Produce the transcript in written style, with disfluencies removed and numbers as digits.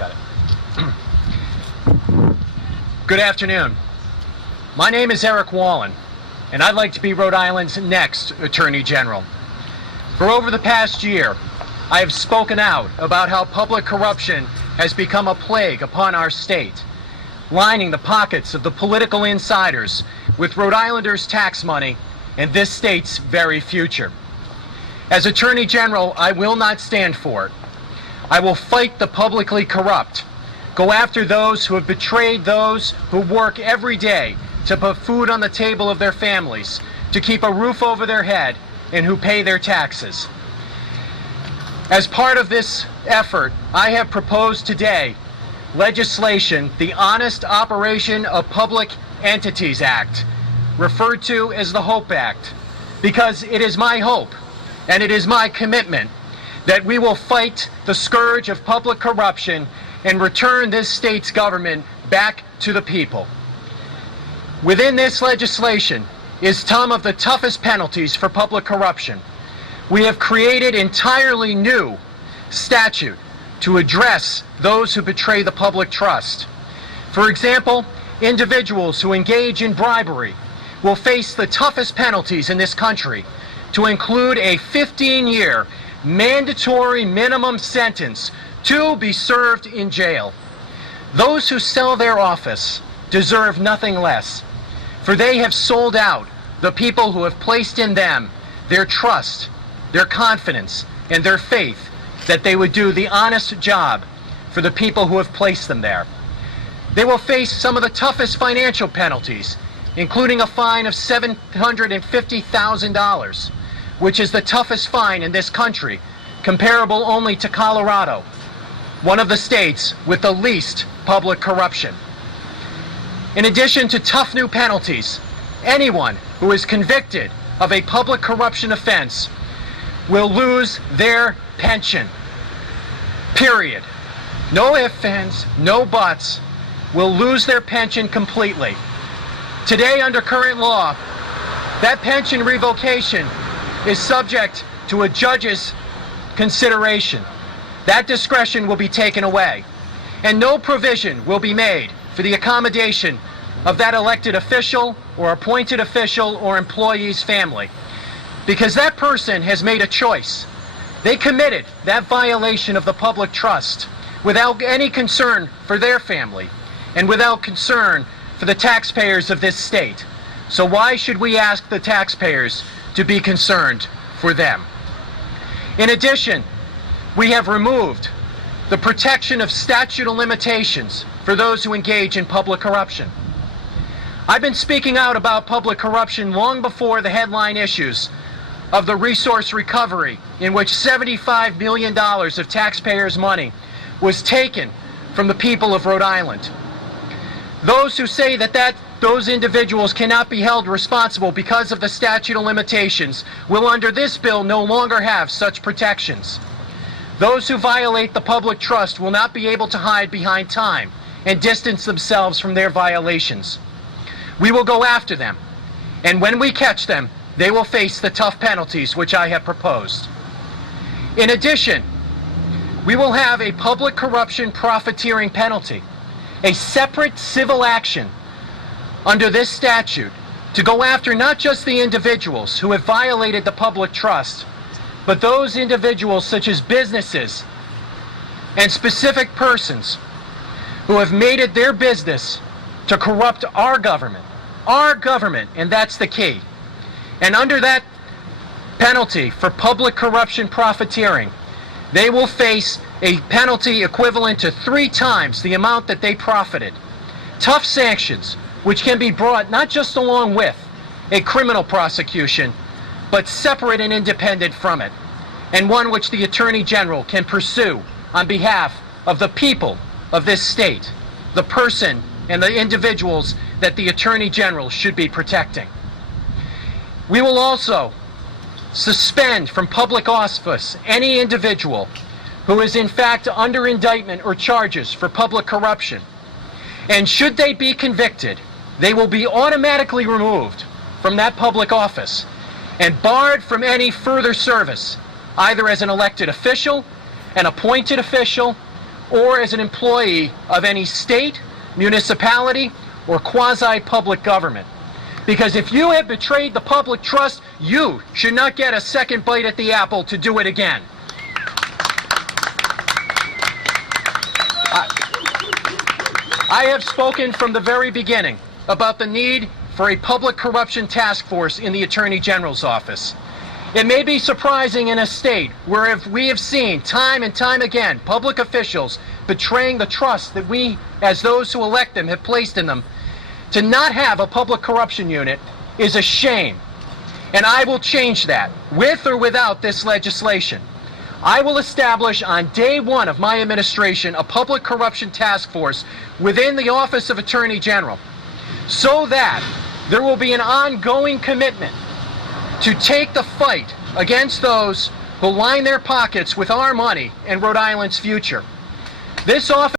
Got it. Good afternoon. My name is Erik Wallin, and I'd like to be Rhode Island's next Attorney General. For over the past year, I have spoken out about how public corruption has become a plague upon our state, lining the pockets of the political insiders with Rhode Islanders' tax money and this state's very future. As Attorney General, I will not stand for it. I will fight the publicly corrupt, go after those who have betrayed those who work every day to put food on the table of their families, to keep a roof over their head, and who pay their taxes. As part of this effort, I have proposed today legislation, the Honest Operation of Public Entities Act, referred to as the HOPE Act, because it is my hope and it is my commitment that we will fight the scourge of public corruption and return this state's government back to the people. Within this legislation is some of the toughest penalties for public corruption. We have created entirely new statute to address those who betray the public trust. For example, individuals who engage in bribery will face the toughest penalties in this country, to include a 15-year mandatory minimum sentence to be served in jail. Those who sell their office deserve nothing less, for they have sold out the people who have placed in them their trust, their confidence, and their faith that they would do the honest job for the people who have placed them there. They will face some of the toughest financial penalties, including a fine of $750,000, which is the toughest fine in this country, comparable only to Colorado, one of the states with the least public corruption. In addition to tough new penalties, anyone who is convicted of a public corruption offense will lose their pension. Period. No ifs, ands, no buts, will lose their pension completely. Today, under current law, that pension revocation is subject to a judge's consideration. That discretion will be taken away, and no provision will be made for the accommodation of that elected official or appointed official or employee's family, because that person has made a choice. They committed that violation of the public trust without any concern for their family and without concern for the taxpayers of this state. So why should we ask the taxpayers to be concerned for them? In addition, we have removed the protection of statute of limitations for those who engage in public corruption. I've been speaking out about public corruption long before the headline issues of the resource recovery, in which $75 million of taxpayers' money was taken from the people of Rhode Island. Those who say that those individuals cannot be held responsible because of the statute of limitations will, under this bill, no longer have such protections. Those who violate the public trust will not be able to hide behind time and distance themselves from their violations. We will go after them, and when we catch them, they will face the tough penalties which I have proposed. In addition, we will have a public corruption profiteering penalty, a separate civil action under this statute to go after not just the individuals who have violated the public trust, but those individuals such as businesses and specific persons who have made it their business to corrupt our government, and that's the key. And under that penalty for public corruption profiteering, they will face a penalty equivalent to 3 times the amount that they profited. Tough sanctions, which can be brought not just along with a criminal prosecution, but separate and independent from it, and one which the Attorney General can pursue on behalf of the people of this state, the person and the individuals that the Attorney General should be protecting. We will also suspend from public office any individual who is in fact under indictment or charges for public corruption. And should they be convicted, they will be automatically removed from that public office and barred from any further service, either as an elected official, an appointed official, or as an employee of any state, municipality, or quasi-public government. Because if you have betrayed the public trust, you should not get a second bite at the apple to do it again. I have spoken from the very beginning about the need for a public corruption task force in the Attorney General's office. It may be surprising in a state where we have seen time and time again public officials betraying the trust that we, as those who elect them, have placed in them. To not have a public corruption unit is a shame, and I will change that, with or without this legislation. I will establish on day one of my administration a public corruption task force within the Office of Attorney General, so that there will be an ongoing commitment to take the fight against those who line their pockets with our money and Rhode Island's future. This office